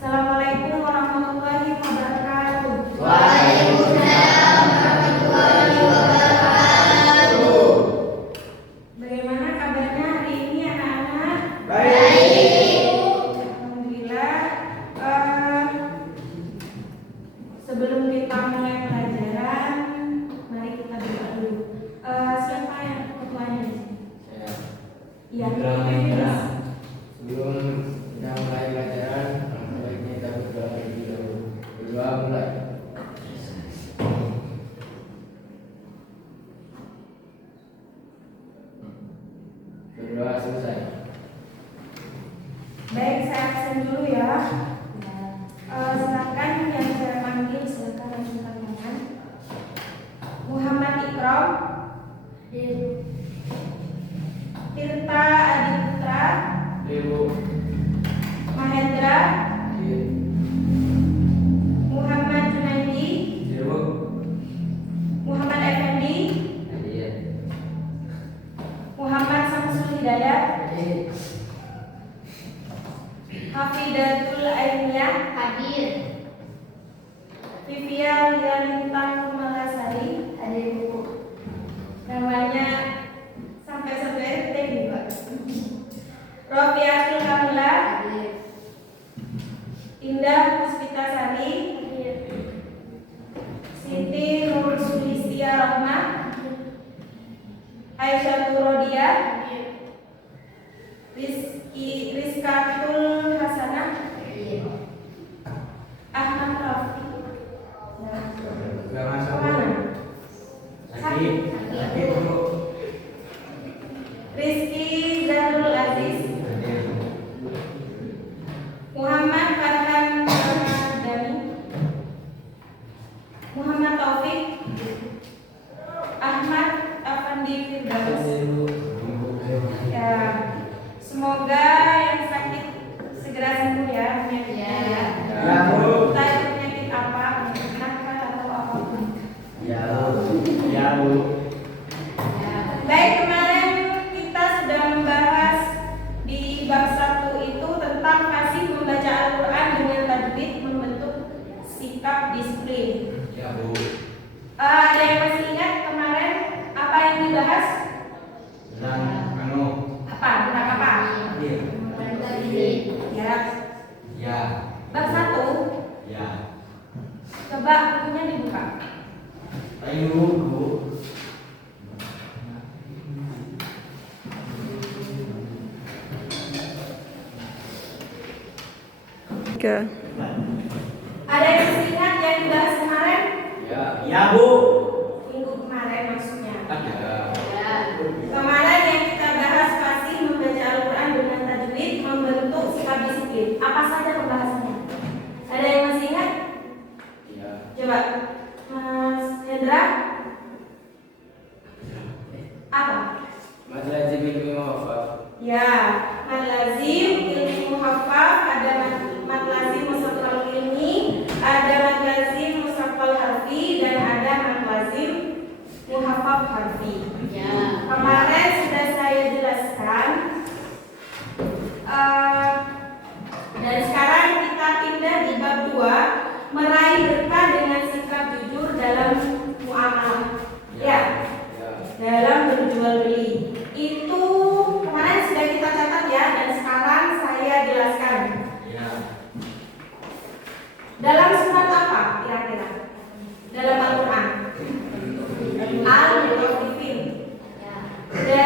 Assalamualaikum warahmatullahi wabarakatuh. Waalaikumsalam warahmatullahi wabarakatuh. Bagaimana kabarnya hari ini anak-anak? Baik. Alhamdulillah. Sebelum kita mulai pelajaran, mari kita berdoa dulu. Siapa yang ketuanya di sini? Saya. Iya. Sebelum kita mulai pelajaran, baiknya kita berdoa terlebih dahulu. Berdoa mulai. Berdoa selesai. Baik, saya absen dulu ya. Silakan yang saya panggil, silakan lanjutkan tangan. Muhammad Ikram, Tirta Adiputra, Ibu. Mahendra, Muhammad Junaidi, Ibu. Muhammad Effendi, Muhammad Samsul Hidayat, Hafidatul Ainiyah, Hadir. Vivia Lianintang Malasari, Hadir Bu. namanya sampai RT nih Pak. Rofiatul Kamila, Hadir. Indah Puspitasari, Hadir. Siti Nur Sulistia Rahma, Aisyah Rodia, Hadir. Rizkatul Hasanah, Hadir. Ahmad Rafi. Gak masuk. Kemana? Sakit. Sakit Bu. Rizky Zarul Aziz, Muhammad Farhan Ramadhani, Muhammad Taufik, Ahmad Afandi Firdaus. Ya, semoga yang sakit segera sembuh ya penyakitnya ya. Ya, Bu. Entah itu penyakit apa, penyakit kanker atau apapun. Ya Bu. Ya Bu. Baik, kemarin kita sudah membahas di bab 1 itu tentang fasih membaca Al-Quran dengan tajwid membentuk sikap disiplin. Ya Bu. Ada yang masih ingat kemarin apa yang dibahas? Dan anu. Apa? Tentang apa? Iya. Hadir. Ya, Ya. bab 1. Ya. Coba bukunya dibuka. Ayo Bu. Ada yang masih ingat yang dibahas kemarin? Ya. Ya Bu. Minggu kemarin maksudnya. Ada. Ya. Kemarin yang kita bahas fasih membaca Al-Quran dengan tajwid membentuk sikap disiplin. Apa saja pembahasannya? Ada yang masih ingat? Ya. Coba, Mas Hendra. Apa? Masalah ilmu hafal. Ya, mad lazim, ilmu muhaffaz, ada mad lazim musaqqal ilmi, ada mad lazim musaqqal harfi, dan ada mad lazim muhaffaz harfi. Ya. Kemarin sudah saya jelaskan. Dan sekarang kita pindah di bab 2, meraih berkah dengan sikap jujur dalam muamalah. Ya, dalam berjual beli. Itu kemarin sudah kita catat ya, dan sekarang saya jelaskan. Ya. Dalam surat apa kira-kira? Dalam Al-Quran. Al-Mutaffifin. Ya. Dan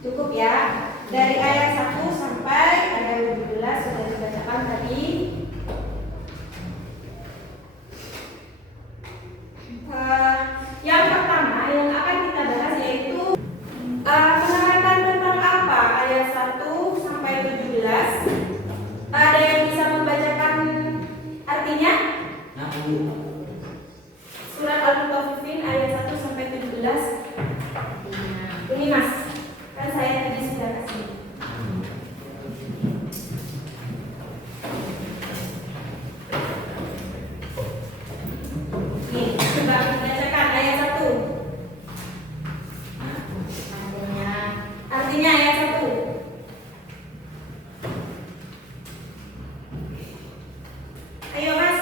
Cukup ya. Dari ayat 1 sampai ayat 17 sudah dibacakan tadi. Yang pertama yang akan kita bahas yaitu penerangkan tentang apa ayat 1 sampai 17. Ada yang bisa membacakan artinya? Surat Al-Mutaffifin ayat 1 sampai 17. Ini Mas, kan saya tadi sudah kasih. Nih, coba bacakan ayat 1. Artinya ayat 1. Ayo Mas.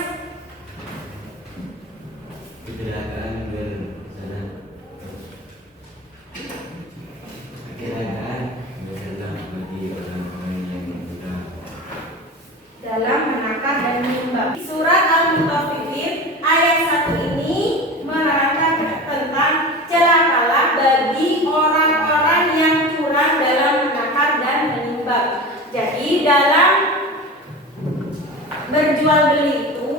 Kecelakaan bersama kecelakaan bersama bagi orang-orang yang sudah Dalam menakar dan menimbang. Surat Al-Mutaffifin ayat 1 ini menerangkan tentang celakalah bagi orang-orang yang curang dalam menakar dan menimbang. Jadi dalam berjual beli itu,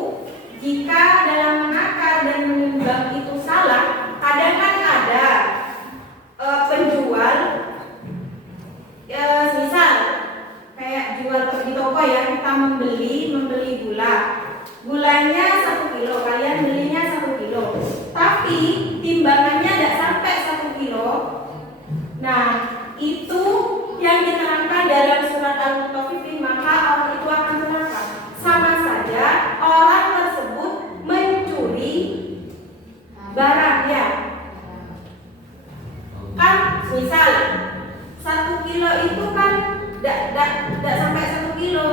jika dalam menakar dan menimbang itu salah, kadang kan ada penjual, misal kayak jual di toko ya, kita membeli gula. Gulanya 1 kilo, kalian belinya 1 kilo. Tapi timbangannya tidak sampai 1 kilo. Nah, itu yang diterangkan dalam surat Al-Mutaffifin, maka orang itu akan celaka. Sama saja orang tersebut mencuri barang ya. Kan misal 1 kilo itu kan tidak sampai 1 kilo,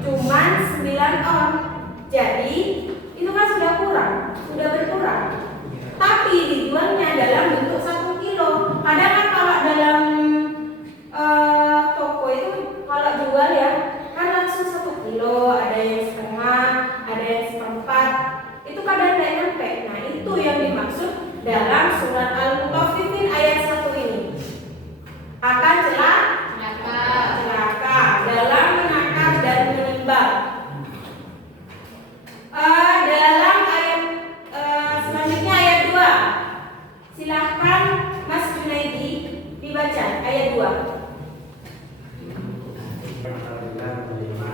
cuman 9 on. Jadi itu kan sudah berkurang. Tapi dijualnya dalam bentuk 1 kilo. Kadang kan kalau dalam toko itu kalau jual ya kan langsung 1 kilo, ada yang setengah, ada yang seperempat. Itu kadang tidak nyampe. Nah itu yang dimaksud dalam surat Al-Mutaffifin ayat 1 ini. Akan celaka dalam menakar dan menimbang. Dalam ayat selanjutnya ayat 2. Silahkan Mas Junaidi dibaca ayat 2. Apabila menerima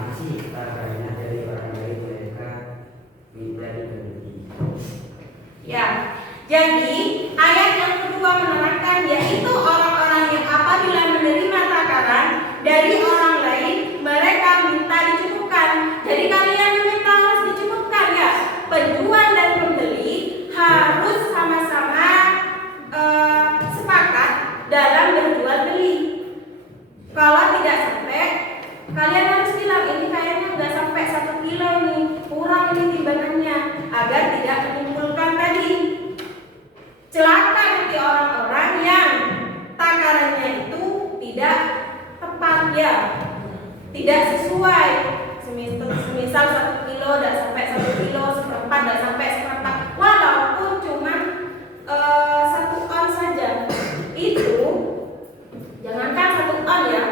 hartanya dari orang lain, mereka minta diganti. Ya, jadi ayat yang kedua menerangkan yaitu orang-orang yang apabila menerima takaran dari orang lain, mereka minta dicukupkan. Jadi kalian meminta harus dicukupkan ya. Penjual dan pembeli harus sama-sama sepakat dalam berjual beli. Kalau tidak sampai, kalian harus bilang ini kayaknya nggak sampai 1 kilo nih, kurang ini timbangannya, agar tidak menimbulkan tadi celaka nanti orang-orang yang takarannya itu tidak tepat ya, tidak sesuai. Semisal 1 kilo tidak sampai 1 kilo, seperempat tidak sampai seperempat, walaupun cuma 1 on saja. Itu jangankan 1 on ya,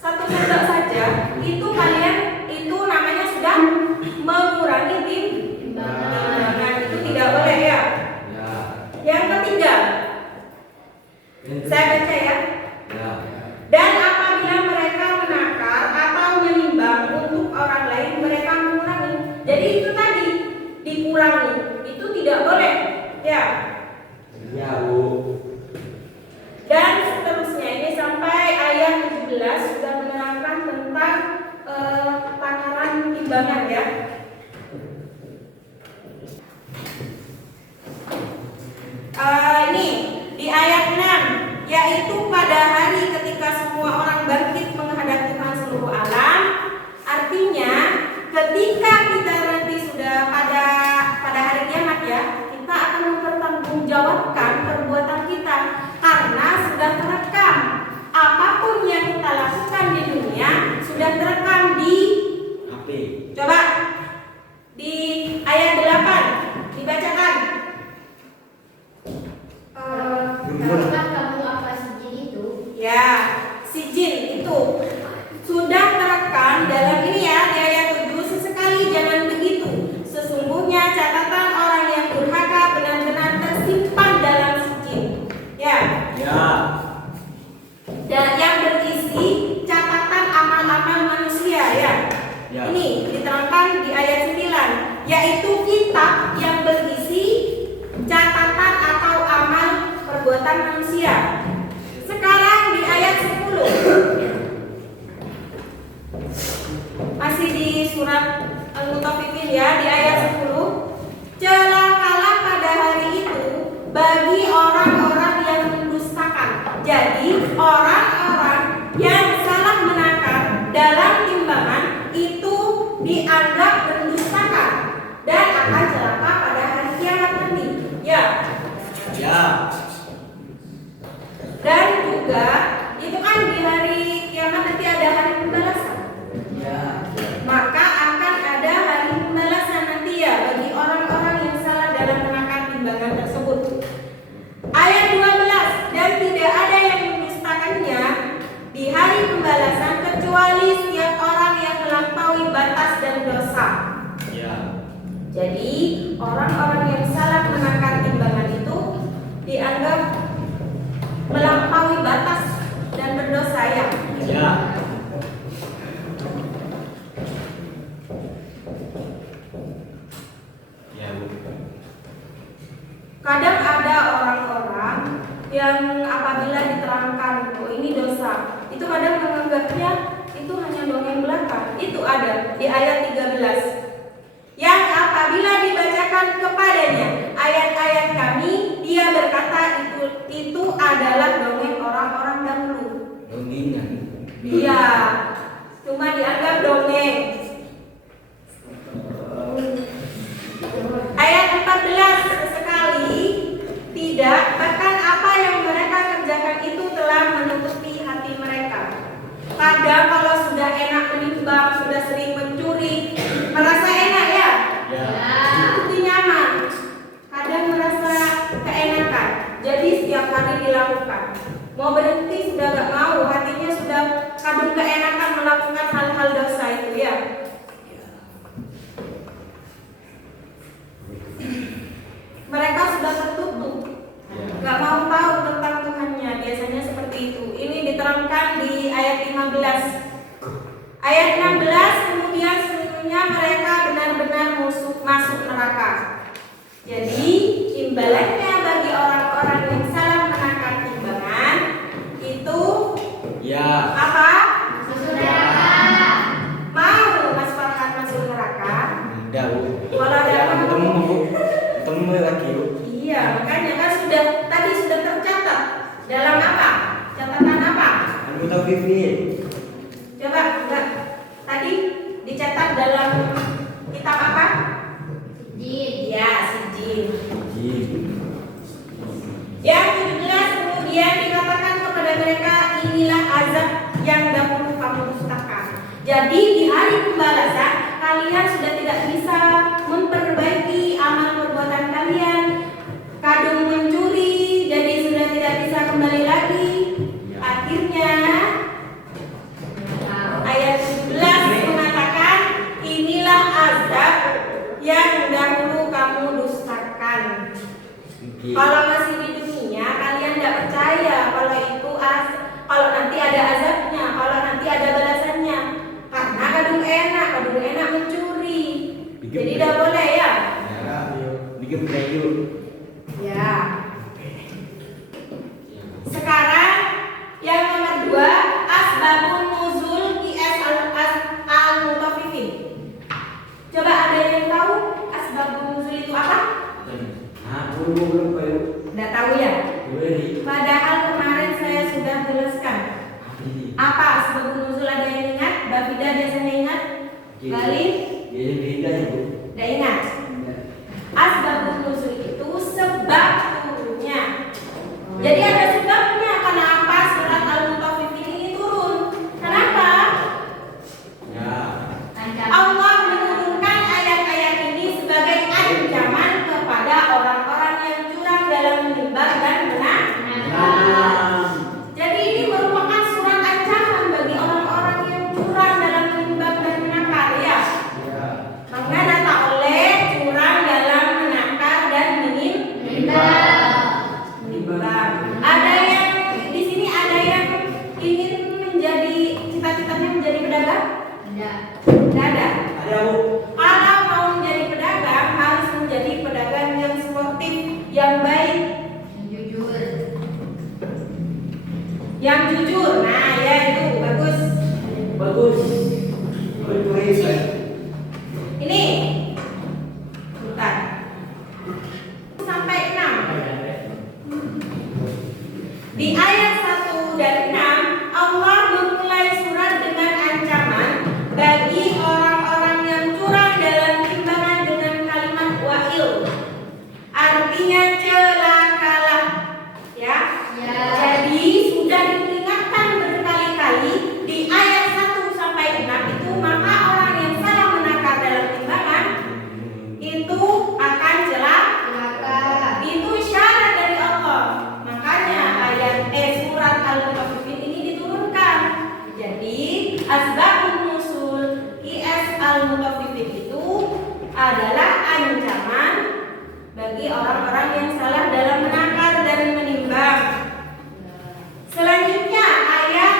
1 sendok saja, itu kalian itu namanya sudah mengurangi timbangan. Itu tidak boleh ya. Yang ketiga, saya baca ya. Dan apabila mereka menakar atau menimbang untuk orang lain, mereka mengurangi. Jadi itu tadi dikurangi, itu tidak boleh ya. Ya Bu. Dan seterusnya ini sampai ayat 17 sudah menerangkan tentang takaran timbangan ya. Ini di ayat 6, yaitu pada hari ketika semua orang bangkit menghadap Tuhan seluruh alam. Artinya ketika kita nanti sudah pada hari kiamat ya, kita akan mempertanggungjawabkan perbuatan kita karena sudah terekam. Apapun yang kita lakukan di dunia sudah terekam di coba di ayat 8 dibacakan. Tahukah kamu apa sejenis Ya. Dan yang berisi catatan amal-amal manusia ya. Ya. Ini diterangkan di ayat 9, yaitu kitab yang berisi catatan atau amal perbuatan manusia. Sekarang di ayat 10. Masih di surat Al-Mutaffifin ya, di ayat 10. Celakalah pada hari itu bagi orang-orang yang mendustakan. Jadi orang-orang yang salah menakar dalam timbangan itu dianggap mendustakan dan akan celaka pada hari kiamat nanti. Ya. Ya. Dan juga itu kan di hari kiamat nanti ada hari pembalasan. Ya. Maka akan ada hari pembalasan nanti ya bagi orang-orang yang salah dalam menakar timbangan tersebut. Ayat 12, dan tidak ada yang mendustakannya di hari pembalasan kecuali setiap orang yang melampaui batas dan dosa. Ya. Jadi orang-orang yang salah menakar timbangan itu dianggap melampaui batas dan berdosa ya. Ya. Ya, Bu. Kadang ada orang-orang yang apabila diterangkan oh ini dosa, itu kadang menganggapnya itu hanya dongeng belaka. Itu ada di ayat 13. Yang apabila dibacakan kepadanya ayat-ayat kami, dia berkata itu adalah dongeng orang-orang dahulu. Dongengnya. Iya, cuma dianggap dongeng. Ayat 14 sekali tidak, bahkan apa yang mereka kerjakan itu telah menutupi hati mereka. Kadang kalau sudah enak menimbang, sudah sering mencuri, merasa enak ya? Ya. Itu nyaman. Kadang merasa keenakan, jadi setiap hari dilakukan. Mau berhenti sudah gak mau, hatinya sudah kadung keenakan melakukan hal-hal dosa itu ya. Mereka sudah tertutup, gak mau tahu tentang Tuhannya. Biasanya seperti itu. Ini diterangkan di ayat 15. Ayat 16, kemudian sesungguhnya mereka benar-benar masuk neraka. Jadi imbalannya bagi orang-orang yang salah menakar timbangan itu Ya. apa? Masuk neraka. Mau Mas Farhan masuk neraka? Enggak, Bu. Walau Ya, dalam ketemu, Bu. Ketemu lagi, Bu. Iya, makanya kan tadi sudah tercatat dalam apa? Catatan apa? Al-Mutaffifin. Coba enggak. Tadi dicatat dalam kitab apa? Jin. Ya, Sijil. Jin. Yang 17 kemudian dikatakan kepada mereka inilah azab yang dahulu kamu dustakan. Jadi di hari pembalasan kalian sudah tidak bisa memperbaiki amal perbuatan kalian. Kadung mencuri, jadi sudah tidak bisa kembali lagi. Akhirnya ayat 17 mengatakan inilah azab yang dahulu kamu dustakan. Kalau masih di dunia kalian tidak percaya kalau itu kalau nanti ada azabnya, kalau nanti ada balasannya. Karena kadung enak mencuri. Jadi tidak boleh ya. Ya. Bikin baju. Ya. Sekarang yang nomor 2, asbabun nuzul qiyas al-mutaffifin. Coba ada yang tahu asbabun nuzul itu apa? Nah, belum Pak. Tidak tahu ya? Boleh. Padahal kemarin saya sudah jelaskan. Apa asbabun nuzul, ada yang ingat? Babida biasanya ingat? Galih? Jadi beda ya, Bu. Tidak ingat? Asbabun nuzul itu sebab turunnya. Jadi ada sebabnya kenapa surat Al-Mutaffifin ini turun. Kenapa? Ya. Allah menurunkan ayat-ayat ini sebagai ancaman kepada orang-orang yang curang dalam menimbang dan menakar. Jadi ini merupakan surat ancaman bagi orang-orang yang curang dalam menimbang dan menakar ya. Yang jujur. Nah, ya itu bagus. Bagus. Bagus. Ini. Bentar. Sampai 6. Di ayat 1 dan 6, Allah memulai surat dengan ancaman bagi orang-orang yang curang dalam timbangan dengan kalimat wa'il. Artinya celakalah. Ya. Jadi sudah diperingatkan berkali-kali di ayat 1 sampai 6 itu, maka orang yang salah menakar dalam timbangan itu akan celaka. Itu isyarat dari Allah. Makanya surat Al-Mutaffifin ini diturunkan. Jadi asbabun nuzul IS Al-Mutaffifin itu adalah ancaman bagi orang-orang yang salah dalam menakar dan menimbang. Selanjutnya ayat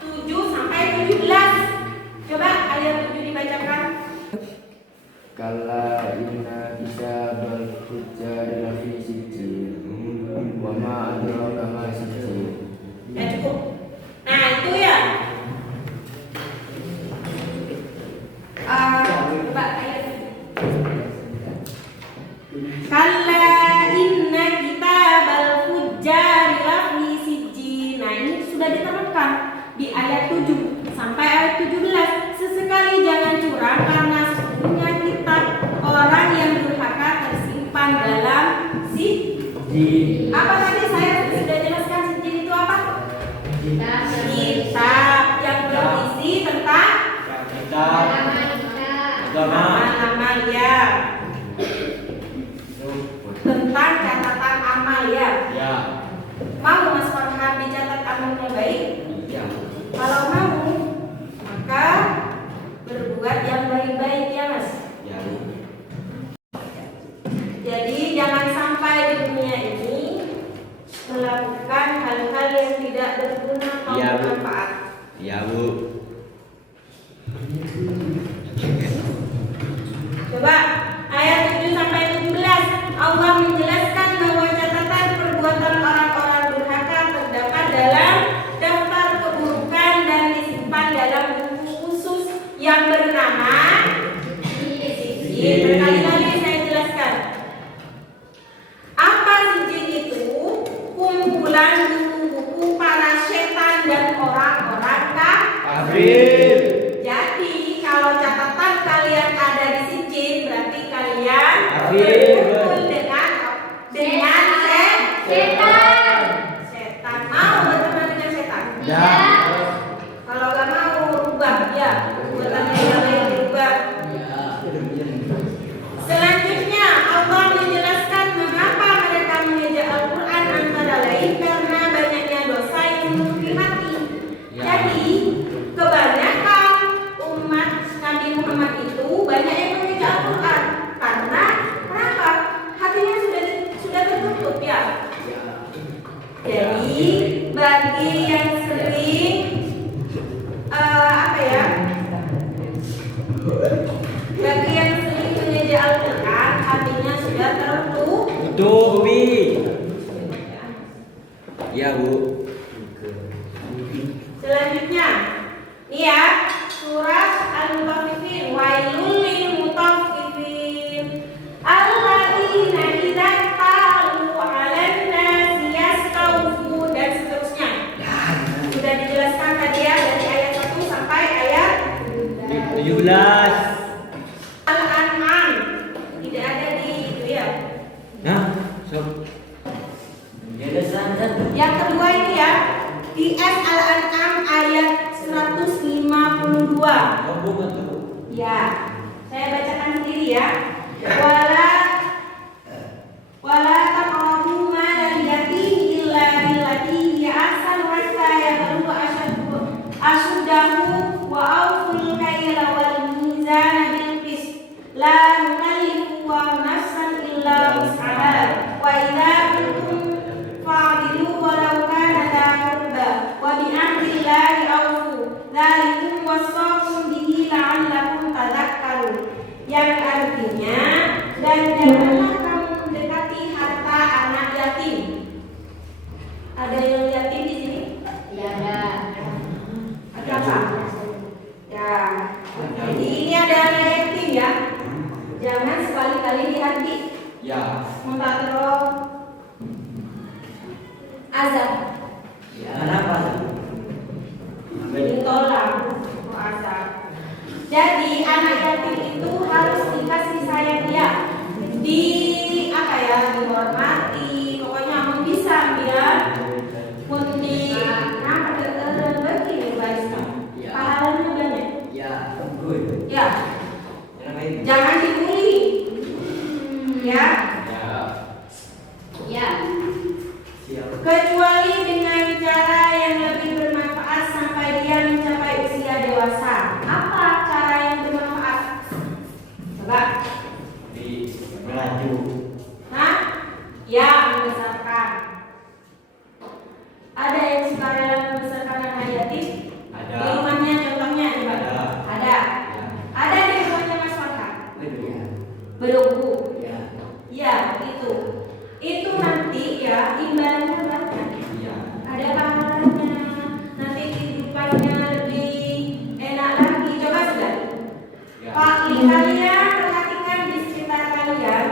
7 sampai 17. Coba ayat 7 dibacakan. Kalla inna kitabal fujjari lafi sijjin wa ma adraka ma sijjin. Ya cukup. Nah itu ya. Coba ayat 7. Kalla inna kitabal fujjari lafi sijjin. Nah ini sudah diterangkan di ayat 7 sampai ayat 17. Sesekali jangan curang karena sesungguhnya kitab orang yang durhaka tersimpan dalam sijjin. Apa tadi saya sudah jelaskan sijjin itu apa? Kitab yang berisi tentang amal ya. Tentang catatan amal ya. Ya. Mau Mas Farhan dicatat amalnya baik? Ya. Kalau mau, maka berbuat yang baik-baik ya Mas. Ya. Jadi jangan sampai di dunia ini melakukan hal-hal yang tidak berguna atau Iya, Bu. bermanfaat. Ya, Bu. Coba ayat 7 sampai 17. Allah menjelaskan bahwa catatan perbuatan orang-orang durhaka terdapat dalam daftar keburukan dan disimpan dalam buku khusus yang bernama sijjin. Berkali-kali saya jelaskan. Apa sijjin itu? Kumpulan buku-buku para setan dan orang-orang Kafir. Jadi kalau catatan kalian ada di sijjin, berarti kalian Kafir. berkumpul dengan setan. Setan mau berteman dengan setan. Ya. Kalau gak mau rubah ya, perbuatannya yang lain dirubah. Selanjutnya Allah menjelaskan mengapa mereka mengeja Al-Quran antara lain karena banyaknya dosa yang menutupi hati. Jadi kebanyakan umat Nabi Muhammad itu banyak yang mengeja Al-Quran karena kenapa? Hatinya sudah tertutup ya. Jadi bagi yang sering bagi yang sering mengeja Al-Quran, hatinya sudah tertutup. Tutup, Bi. Ya, Bu. Selanjutnya, nih ya, surat Al-Mutaffifin. Wailul lil mutaffifin alladzina idza qalu 'alan nasi yastawfun dan seterusnya. Sudah dijelaskan tadi ya dari ayat 1 sampai ayat 17. Al-An'am. Tidak ada di itu ya. Nah, sob. Yang kedua ini ya, IS Al-An'am ayat 152. Ya, saya bacakan sendiri ya. Wala taqrabu malal yatim illa billati hiya ahsan hatta yablugha ashuddahu wa awful kayla wal mizana bil qist. La nukallifu nafsan illa wus'aha. Wa idza kuntum fa'dilu walau kana dha qurba wa bi ahdillahi awfu. Dzalikum wasaqum bihi la'allakum tadhakkarun. Yang artinya, dan janganlah kamu mendekati harta sukarela membesarkan anak yatim? Ada. Di rumahnya contohnya coba. Ada. Ada. Ya. Ada di rumahnya Mas Farhan? Ya. Belum Bu. Ya. Ya, itu. Itu nanti ya imbalannya berapa? Ya. Ada pahalanya. Nanti kehidupannya lebih enak lagi. Coba sudah. Ya. Pak, kalian perhatikan di sekitar kalian.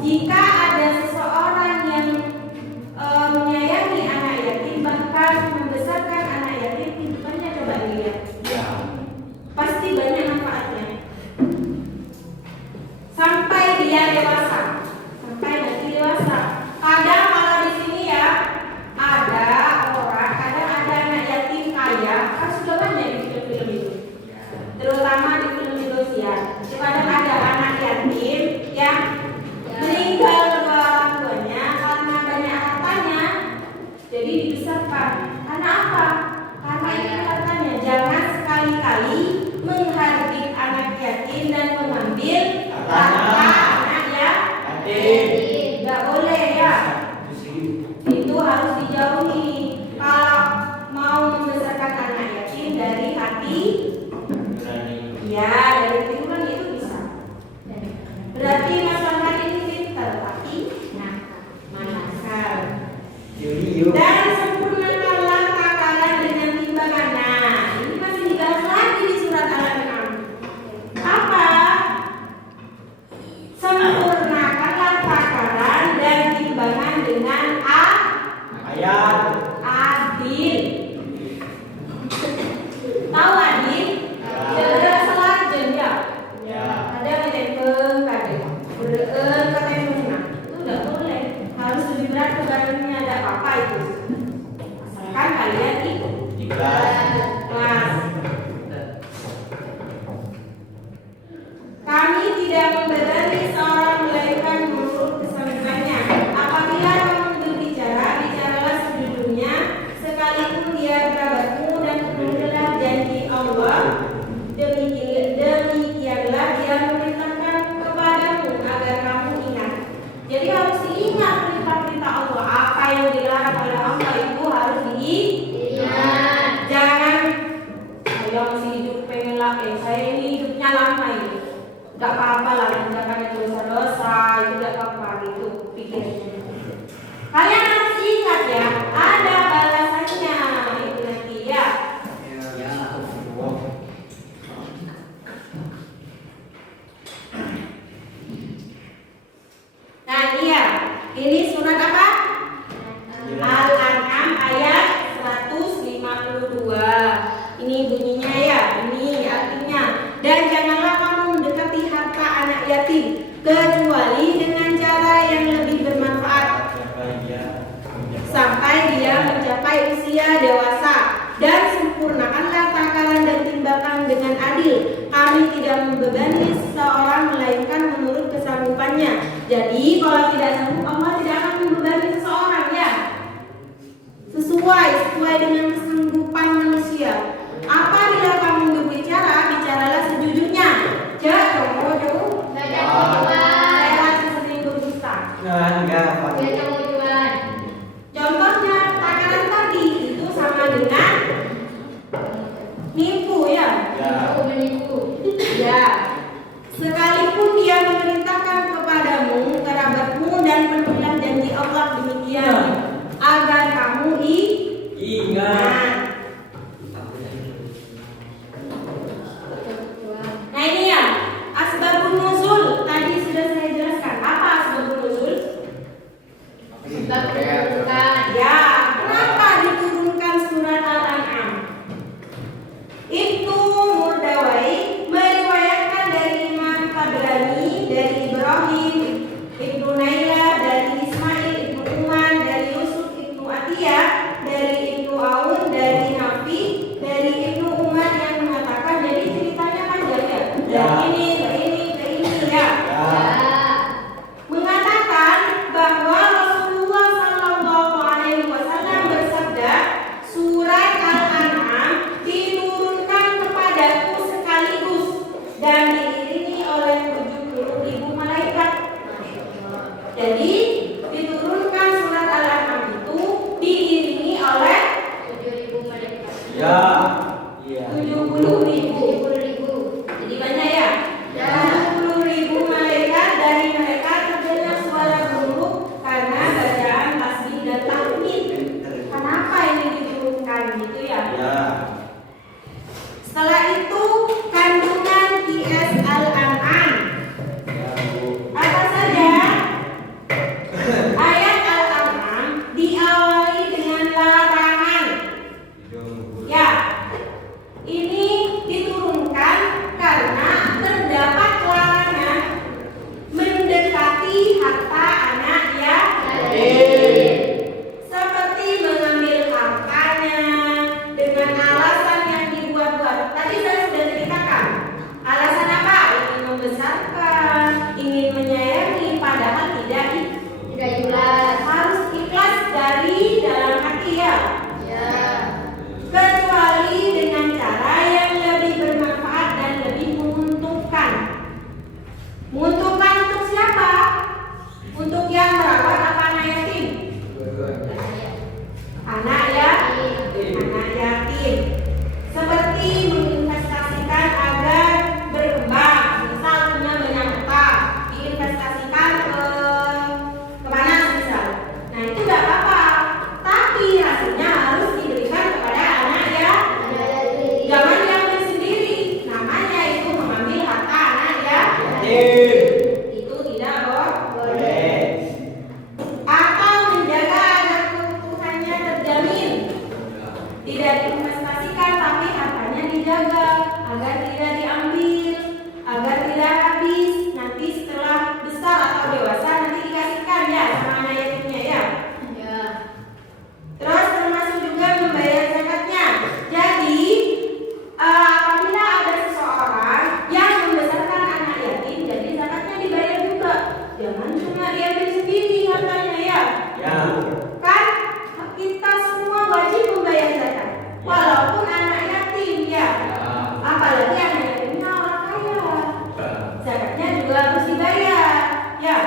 Jika ada seseorang yang menyayangi anak yatim, bahkan membesarkan anak yatim, kehidupannya coba dilihat. Ya. Pasti banyak manfaatnya. Sampai dia dewasa, sampai nanti dewasa. Kadang malah di sini ya ada orang, kadang ada anak yatim kaya, kan sudah banyak di film-film itu. Terutama di film Indosiar. Kadang ada anak yatim yang meninggal kedua orang tuanya karena banyak hartanya, jadi dibesarkan. Karena apa? Karena itu hartanya. Jangan sekali-kali menghardik anak yatim dan mengambil harta anak yatim. Tidak boleh ya. Itu harus dijauhi. Kalau mau membesarkan anak yatim dari hati, ya dari pikiran itu bisa. Berarti Mas Farhan ini pintar, tapi nakal. Dan sempurnakanlah takaran dengan timbangan. Nah, ini masih dibahas lagi di surat Al-An'am. Apa? Sempurnakanlah takaran dan timbangan dengan adil. Tahu adil? Ada selajen ya. Ada ketempeng kade. Bereen ketempeng nah. Itu enggak boleh. Harus lebih berat kebarannya, ada apa-apa itu. Asalkan kalian ikut. Kelas. Kami tidak membebani seorang melainkan menurut kesanggupannya. Apabila kamu berbicara, bicaralah sejujurnya, sekalipun dia kerabatmu, dan penuhilah janji Allah. Demikianlah dia memerintahkan kepadamu agar kamu ingat. Jadi harus diingat perintah-perintah Allah. Apa yang dilarang oleh Allah itu harus diingat. Jangan saya masih hidup pengen lah, saya ini hidupnya lama ini. Gak apa-apa lah, mengerjakan itu dosa-dosa, itu gak apa-apa gitu pikirnya. Kalian harus ingat ya, ada balasannya itu nanti ya. Nah iya, ini surat apa? Al-An'am ayat 152. Ini bunyinya ya, ini artinya. Dan janganlah kamu mendekati harta anak yatim kecuali dengan cara yang lebih bermanfaat sampai dia mencapai usia dewasa. Dan sempurnakanlah takaran dan timbangan dengan adil. Kami tidak membebani seseorang melainkan menurut kesanggupannya. Jadi kalau tidak sanggup, Allah tidak akan membebani seseorang ya. Sesuai dengan kesanggupan manusia. Apabila kamu berbicara, bicaralah sejujurnya. Jangan bodoh. Saya sering berdusta. Contohnya takaran tadi itu sama dengan nipu ya. Ya. Sekalipun dia memerintahkan kepadamu, kerabatmu, dan penuhilah janji Allah, demikian agar kamu ingat. anak yatim. Seperti menginvestasikan agar berkembang, misal punya banyak mata, diinvestasikan kemana misal. Nah itu tidak apa-apa, tapi hasilnya harus diberikan kepada anak ya. Jangan diambil sendiri, namanya itu mengambil harta anak ya. Itu tidak boleh. Atau menjaga agar keutuhannya terjamin, tidak diinvestasikan tapi hartanya dijaga agar tidak diambil, agar tidak habis nanti setelah besar atau dewasa nanti dikasihkan ya sama anak yatimnya ya. Terus termasuk juga membayar zakatnya. Jadi apabila ada seseorang yang membesarkan anak yatim, jadi zakatnya dibayar juga. Jangan cuma diambil sendiri hartanya ya. Kan kita semua wajib membayar zakat, walaupun anak yatim ya. Apalagi anak yatimnya orang kaya, zakatnya juga harus dibayar ya.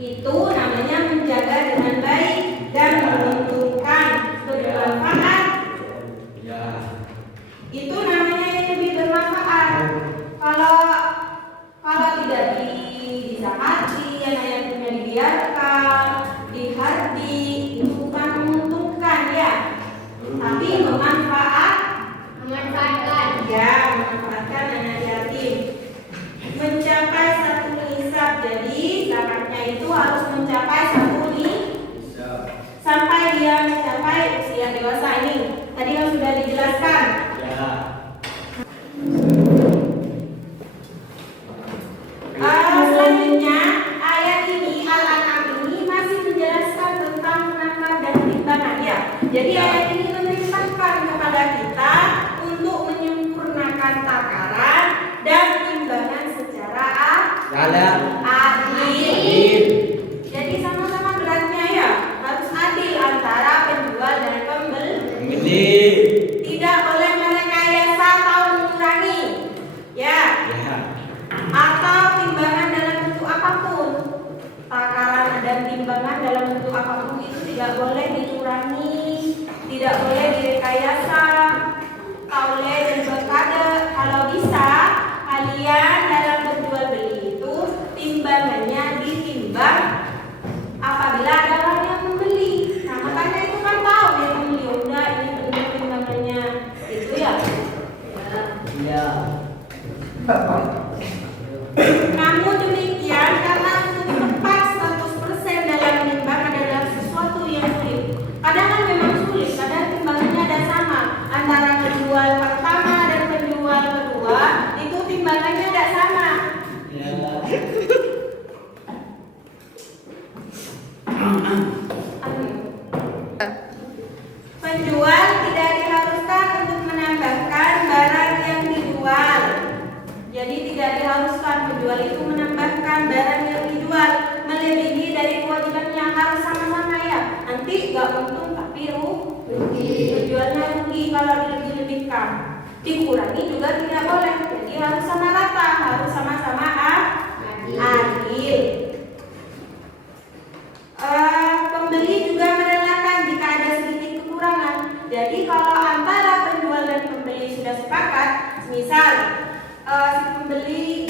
Itu namanya menjaga dengan baik dan menguntungkan, bermanfaat. Itu namanya yang lebih bermanfaat. Kalau tidak dizakati, anak yatimnya dibiarkan, dihardi, itu bukan menguntungkan ya, tapi memanfaatkan ya, memanfaatkan anak yatim. Mencapai satu nisab, jadi zakatnya itu harus mencapai satu nisab sampai dia mencapai usia dewasa. Ini tadi yang sudah dijelaskan. Selanjutnya ayat ini, Al-An'am ini masih menjelaskan tentang penakar dan timbangan ya. Jadi ayat ini memerintahkan kepada kita untuk menyempurnakan takaran dan timbangan secara adil. Jadi sama-sama beratnya ya, harus adil antara penjual dan pembeli. Tidak boleh merekayasa atau mengurangi ya. Atau timbangan dalam bentuk apapun, takaran dan timbangan dalam bentuk apapun itu tidak boleh dikurangi, tidak boleh direkayasa, oleh dan berkade. Kalau bisa kalian dalam berjual beli itu timbangannya ditimbang apabila ada orang yang membeli. Nah makanya itu kan tahu yang membeli, udah ini benar timbangannya itu ya. Namun demikian, karena untuk tepat 100% dalam menimbang adalah sesuatu yang sulit. Kadang kan memang sulit, kadang timbangannya ada sama antara penjual pertama dan penjual kedua, itu timbangannya tidak sama. Penjual tidak diharuskan untuk menambahkan barang yang dijual. Jadi tidak diharuskan penjual itu menambahkan barang yang dijual melebihi dari kewajiban yang harus sama-sama ya. Nanti nggak untung tapi rugi. Penjualnya rugi kalau dilebih-lebihkan. Dikurangi juga tidak boleh. Jadi harus sama rata, harus sama-sama adil. Pembeli juga merelakan jika ada sedikit kekurangan. Jadi kalau antara penjual dan pembeli sudah sepakat, misal si pembeli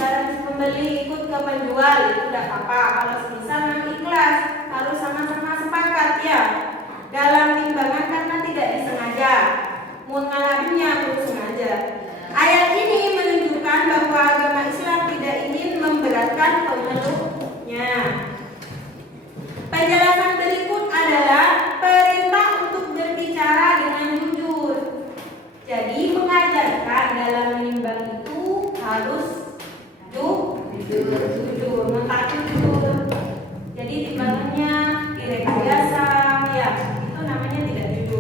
ikut ke penjual, itu tidak apa-apa. Kalau semisal memang ikhlas, harus sama-sama sepakat ya. Dalam timbangan karena tidak disengaja, mengalaminya pun sengaja. Ayat ini menunjukkan bahwa agama Islam tidak ingin memberatkan pemeluknya. Penjelasan berikut adalah perintah untuk berbicara dengan jujur. Jadi mengajarkan dalam menimbang itu harus jujur, mentaati jujur. Jadi timbangannya direkayasa, ya itu namanya tidak jujur.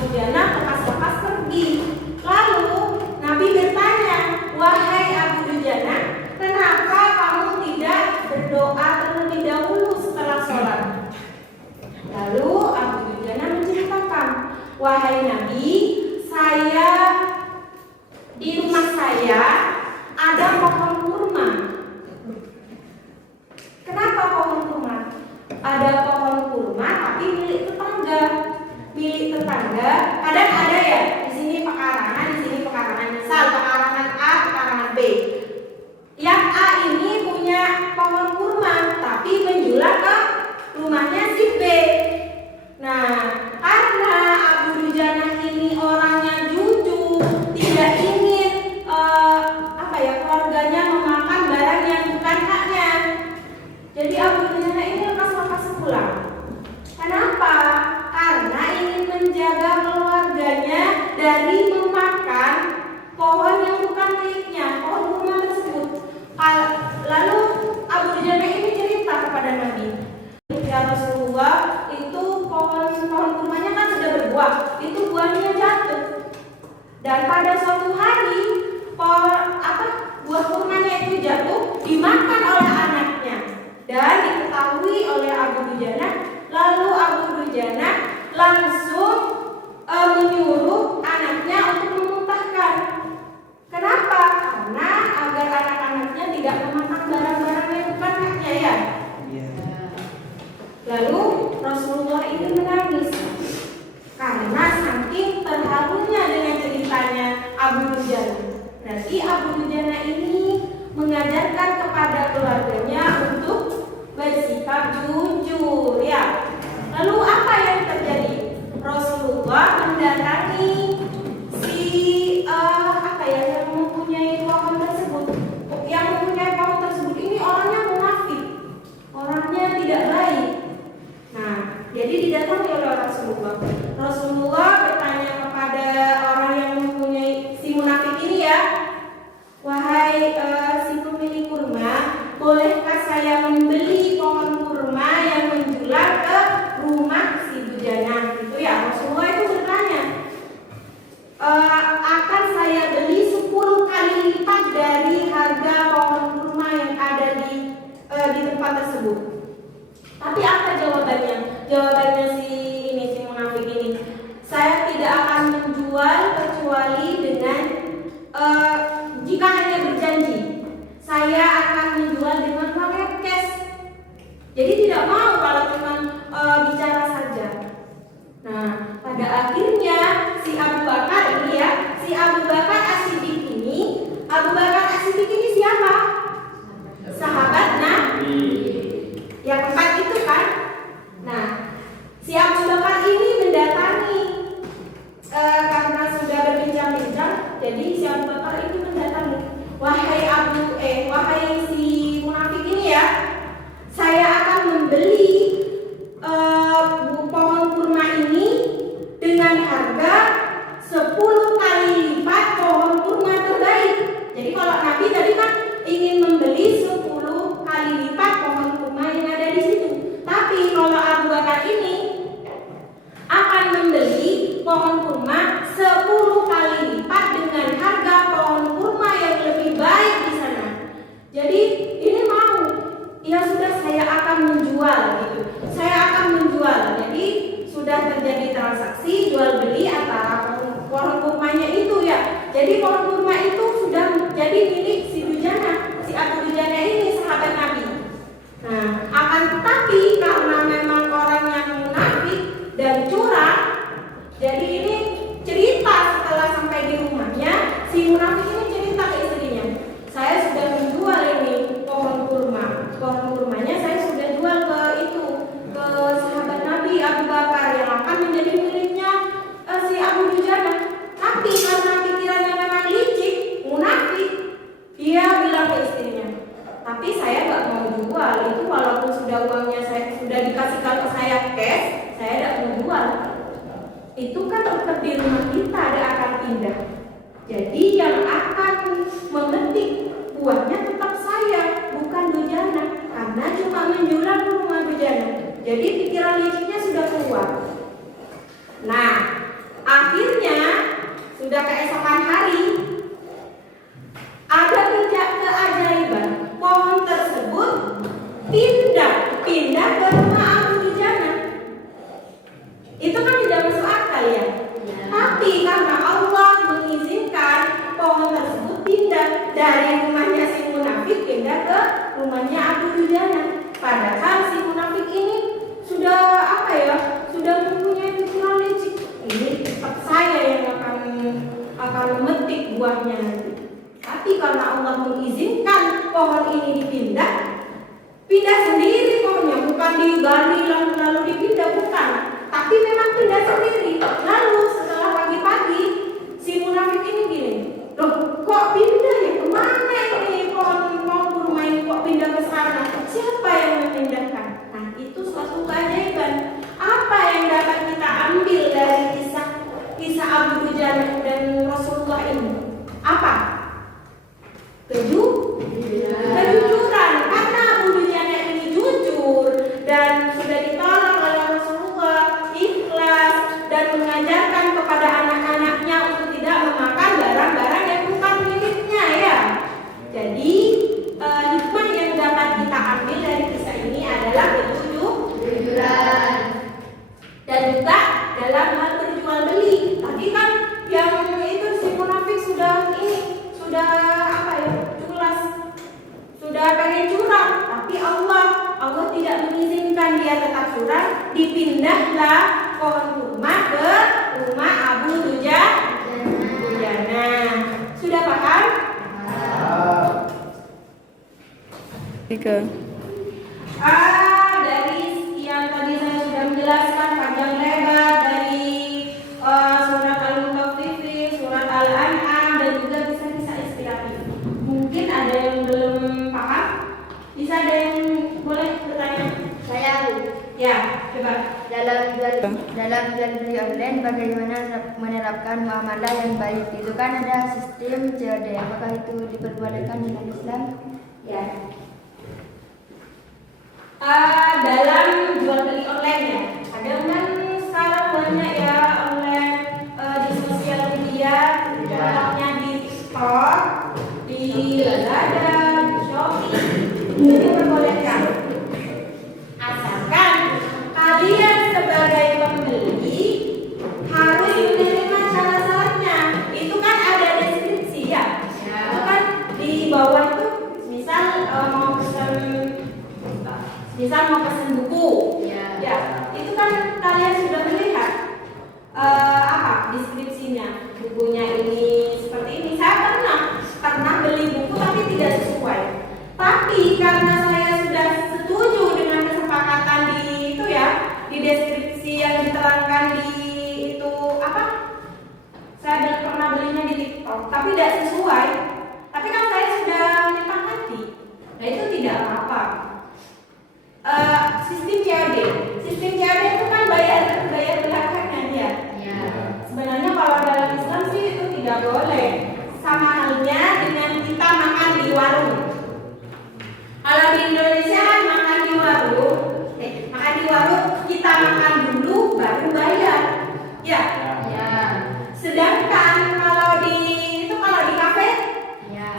Dujana lepas-lepas pergi. Lalu Nabi bertanya, wahai Abu Dujana, kenapa kamu tidak berdoa terlebih dahulu setelah sholat? Lalu Abu Dujana menceritakan, wahai Nabi, di rumah saya ada pohon kurma. Kenapa pohon kurma? Ada pohon kurma tapi milik tetangga. Milik tetangga. Kadang ada ya, di sini pekarangan, di sini pekarangan. Misal pekarangan A, pekarangan B. Yang A ini punya pohon kurma tapi menjual ke rumahnya si B. Nah, karena Abu Dujana ini orangnya jujur, tidak ingin keluarganya memakan barang yang bukan haknya. Jadi Abu Dujana ini lepas-lepas pulang. Kenapa? Karena ingin menjaga keluarganya dari memakan pohon yang bukan miliknya, pohon kurma tersebut. Lalu Abu Dujana ini cerita kepada Nabi, ya Rasulullah, itu pohon kurmanya kan sudah berbuah, itu buahnya jatuh. Dan pada suatu hari buah kurmanya itu jatuh dimakan oleh anaknya dan diketahui oleh Abu Dujana. Lalu Abu Dujana langsung menyuruh anaknya untuk memuntahkan. Kenapa? Karena agar anak-anaknya tidak memakan barang-barang yang bukan haknya ya. Lalu Rasulullah itu menangis karena saking terharunya dengan ceritanya Abu Dujana. Berarti Abu Dujana ini mengajarkan kepada keluarganya untuk bersikap jujur ya. Lalu apa yang terjadi? Rasulullah mendatangi yang mempunyai pohon tersebut. Yang mempunyai pohon tersebut ini orangnya munafik, orangnya tidak baik. Nah, jadi didatangi oleh Rasulullah. Rasulullah bertanya kepada orang yang mempunyai si munafik ini ya, wahai si pemilik kurma, bolehkah saya membeli pohon kurma yang menjual ke rumah si Dujana? Gitu ya. Rasulullah itu bertanya, akan saya beli 10 kali lipat dari harga pohon kurma yang ada di tempat tersebut. Tapi apa jawabannya? Jawabannya si munafik ini, saya tidak akan menjual kecuali dengan jika hanya berjanji. Saya akan menjual dengan uang cash. Jadi tidak mau kalau cuma bicara saja. Nah, pada akhirnya si Abu Bakar ini ya, si Abu Bakar As-Siddiq ini siapa? Sahabat Nabi. Yang keempat itu kan. Nah, si Abu Bakar ini mendatangi karena sudah berbincang-bincang. Jadi si Abu Bakar itu mendatangi, wahai si munafik ini ya, saya akan membeli pohon kurma ini dengan harga 10 kali lipat pohon kurma terbaik. Jadi kalau Nabi tadi kan ingin membeli 10 kali lipat pohon kurma yang ada di situ. Tapi kalau Abu Bakar ini akan membeli pohon kurma 10 kali lipat dengan harga pohon kurma yang lebih baik di sana. Jadi ini mau, ya sudah saya akan menjual gitu. Saya akan menjual. Jadi sudah terjadi transaksi jual beli antara pohon kurmanya itu ya. Jadi pohon kurma itu sudah jadi milik si Dujana, si Abu Dujana ini sahabat Nabi. Nah, akan tetapi karena memang orang yang munafik dan curang, jadi ini cerita setelah sampai di rumahnya, si munafik ini cerita ke istrinya, saya sudah menjual ini pohon kurmanya saya sudah jual ke sahabat Nabi Abu Bakar yang akan menjadi miliknya si Abu Dujana. Tapi karena pikirannya memang licik, munafik, dia bilang ke istrinya, tapi saya nggak mau jual itu, walaupun sudah uangnya saya sudah dikasihkan ke saya cash, saya tidak mau jual. Itu kan tetap di rumah kita, ada akan pindah. Jadi yang akan memetik buahnya tetap saya, bukan Dujana, karena cuma menjual ke rumah Dujana. Jadi pikiran liciknya sudah keluar. Nah, Akhirnya sudah keesokan hari ada keajaiban, pohon tersebut pindah ke rumah Abu Dujana. Itu kan tidak masuk akal ya. Tapi karena Allah mengizinkan pohon tersebut pindah dari rumahnya si munafik pindah ke rumahnya Abu Dujana. Padahal si munafik ini sudah sudah mempunyai pikiran licik. Ini tetap saya yang akan memetik buahnya nanti. Tapi karena Allah mengizinkan pohon ini pindah sendiri pohonnya, bukan digali lalu dipindah, bukan. Tapi memang pindah sendiri. Lalu setelah pagi-pagi si munafik ini gini, loh kok pindah ya, kemana ini pohon kurma ini kok pindah ke sana? Siapa yang memindahkan? Nah itu suatu keajaiban. Apa yang dapat kita ambil dari kisah Abu Dujana dan Rasulullah ini? Apa? Kejujuran. Karena Abu Dujana ini jujur dan sudah ditolong oleh Rasulullah, ikhlas dan mengajarkan kepada anak-anaknya untuk tidak memakan barang-barang yang bukan miliknya ya. Jadi hikmah yang dapat kita ambil dari kisah ini adalah kejujuran dan juga dalam hal berjual beli. Tadi kan yang itu si munafik sudah jelas sudah pengen curang, tapi Allah tidak mengizinkan dia tetap curang. Dipindahlah pohon kurma ke rumah Abu Dujana. Sudah paham? Dari yang tadi saya sudah menjelaskan panjang lebar dari surat Al-Mutaffifin, surat Al-An'am dan juga kisah-kisah inspiratif. Mungkin ada yang belum paham? Bisa ada yang boleh bertanya? Saya Ya, coba. dalam jual beli online bagaimana menerapkan muamalah yang baik? Itu kan ada sistem COD. Apakah itu diperbolehkan dengan Islam? Ya. Dalam jual beli online ya, ada kan sekarang banyak ya online di sosial media, contohnya di TikTok, di Lazada, di Shopee, itu diperbolehkan. Asalkan kalian sebagai pembeli harus menerima syarat-syaratnya. Itu kan ada deskripsi ya. Itu kan di bawah itu misal mau pesan buku, ya itu kan kalian sudah melihat deskripsinya, bukunya ini seperti ini. Saya pernah beli buku tapi tidak sesuai. Tapi karena saya sudah setuju dengan kesepakatan di deskripsi yang diterangkan di itu saya pernah belinya di TikTok, tapi tidak sesuai. Tapi kan saya sudah menyepakati, nah itu tidak apa-apa. Sistem COD itu kan bayar belakangan ya. Sebenarnya kalau dalam Islam sih itu tidak boleh. Sama halnya dengan kita makan di warung. Kalau di Indonesia kan makan di warung kita makan dulu baru bayar. Ya. Sedangkan kalau di kafe,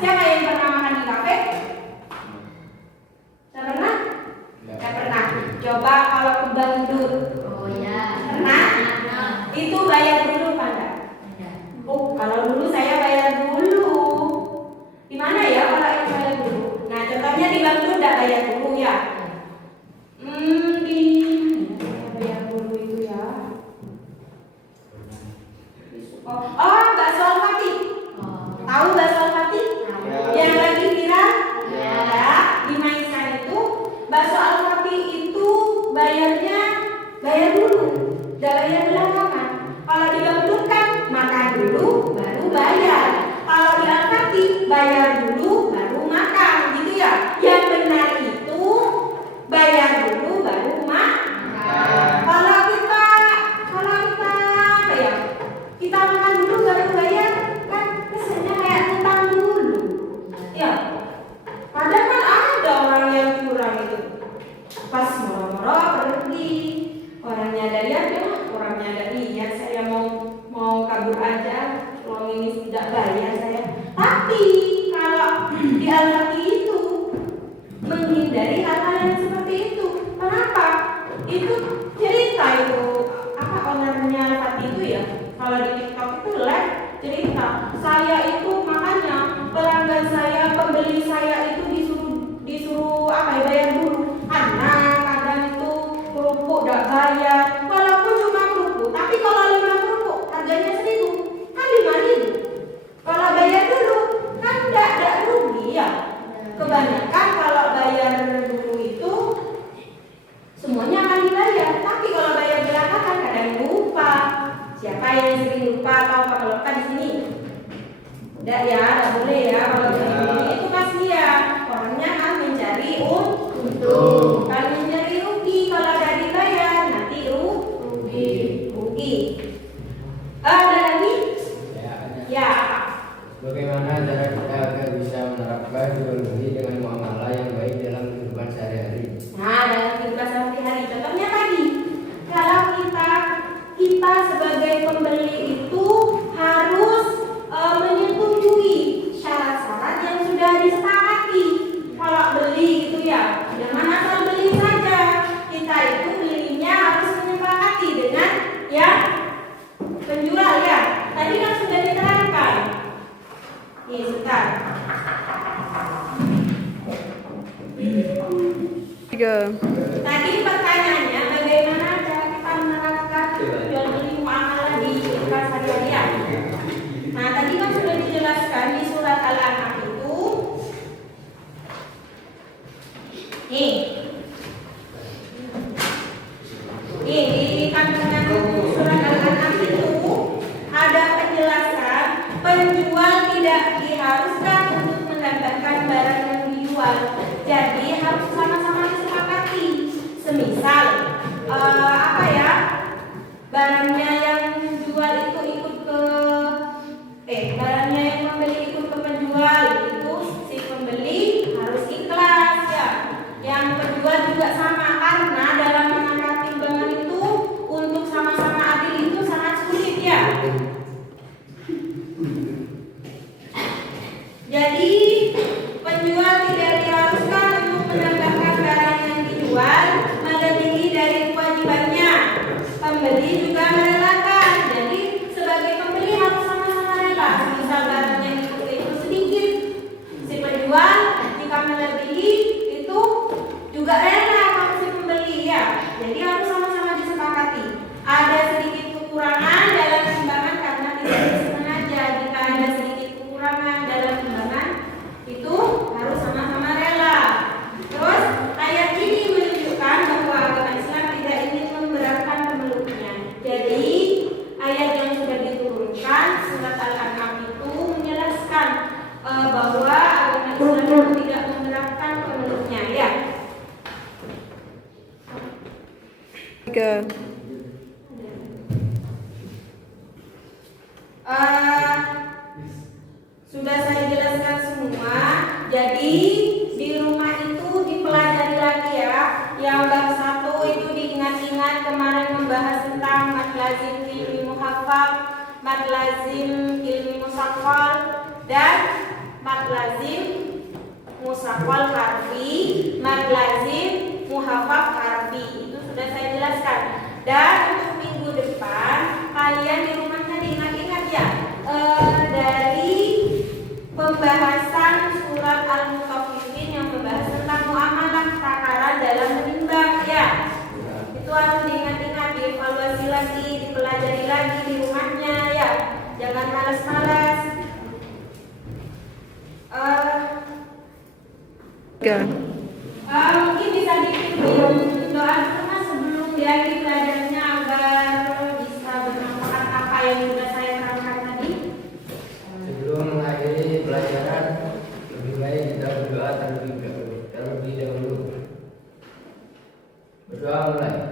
siapa yang pernah makan di kafe? Saya pernah? Saya pernah. Coba kalau ke Bandung. Pernah? Itu bayar dulu pada. Oh, kalau dulu saya bayar dulu. Di mana ya kalau yang bayar dulu? Nah, contohnya di Bandung udah bayar dulu ya. Di bayar dulu itu ya. Bakso Al-Fatih. Tahu bakso Al-Fatih? Yang lagi viral? Ya, di Maisan itu bakso Al-Fatih itu bayar dulu, udah bayar belakangan. Kalau di Bandung kan makan dulu baru bayar. Kalau di Al-Fatih bayar dulu baru makan, gitu ya. Yang benar itu bayar dulu baru makan. Kalau kita makan dulu baru bayar, kan kesannya kayak utang dulu. Ya. Padahal kan ada orang yang kurang itu. Pas moro-moro pergi, orangnya ada lihat ya, orangnya itu cerita itu apa ownernya Fatih itu ya, kalau di TikTok itu live cerita, saya itu makanya pelanggan saya, pembeli saya itu disuruh apa ya, bayar dulu karena kadang itu kerupuk gak bayar, walaupun cuma kerupuk, tapi kalau 5 kerupuk harganya 1.000 kan 5.000, kalau bayar dulu kan gak rugi ya. Kebanyakan kalau bayar dulu itu semuanya akan dibayar, tapi kalau bayar belakangan kadang lupa. Siapa yang sering lupa atau apa? Kalau kan di sini tidak ya, tidak boleh ya. Kalau begini itu kasihan, orangnya kan mencari untung, bukan mencari rugi. Kalau tidak dibayar nanti rugi. Ada lagi? Ya. Bagaimana cara kita agar bisa menerapkan jual beli dengan muamalah yang baik dalam kehidupan sehari-hari? Nah, dalam kehidupan sehari-hari, contohnya tadi, kalau kita sebagai pembeli itu harus menyetujui syarat-syarat yang sudah disepakati. Kalau beli itu ya, jangan asal beli saja. Kita itu belinya harus menyepakati dengan ya penjual ya. Tadi kan sudah diterangkan. Nih, sebentar. Tadi pertanyaannya bagaimana cara kita menerapkan jual beli muamalah di kehidupan sehari-hari. Nah, tadi kan sudah dijelaskan di surat Al-An'am itu. Nih di kandungan surat Al-An'am itu ada penjelasan penjual tidak diharuskan untuk mendapatkan barang yang dijual. Jadi harus sama-sama disepakati. Semisal apa ya, barangnya yang jual itu ikut ke barangnya yang membeli ikut ke penjual, itu si pembeli harus ikhlas ya. Yang penjual juga sama, karena dalam menangkap timbangan itu untuk sama-sama adil itu sangat sulit ya. Jadi penjual tidak diharuskan untuk mendapatkan barang yang dijual melebihi dari kewajibannya. Pembeli juga merelakan. Jadi sebagai pembeli harus sama-sama rela. Misal barangnya itu sedikit, si penjual jika melebihi itu juga rela kalau si pembeli ya. Jadi harus sama-sama disepakati. Ada sedikit kekurangan dalam timbangan karena tidak disengaja. Jika ada sedikit kekurangan dalam timbangan itu harus sama-sama rela. Terus ayat ini menunjukkan bahwa agama Islam tidak ingin memberatkan pemeluknya. Jadi ayat yang sudah diturunkan surat Al-An'am itu menjelaskan bahwa agama Islam tidak memberatkan pemeluknya ya. Sudah saya jelaskan semua. Jadi di rumah itu dipelajari lagi ya. Yang bab 1 itu diingat-ingat, kemarin membahas tentang mad lazim ilmi muhaffaz, mad lazim ilmi musaqqal, dan mad lazim musaqqal harfi, mad lazim muhaffaz harfi. Itu sudah saya jelaskan. Dan untuk minggu depan kalian di rumahnya diingat-ingat ya, dari pembahasan surat Al-Mutaffifin yang membahas tentang muamalah takaran dalam menimbang ya. Itu harus diingat-ingat, dievaluasi lagi, dipelajari lagi di rumahnya ya. Jangan malas-malas. Mungkin bisa dikirim doa sama sebelum diakhiri pelajarannya agar bisa bermanfaat apa yang sudah saya terangkan tadi. Sebelum mengakhiri pelajaran, lebih baik kita berdoa terlebih dahulu. Berdoa mulai.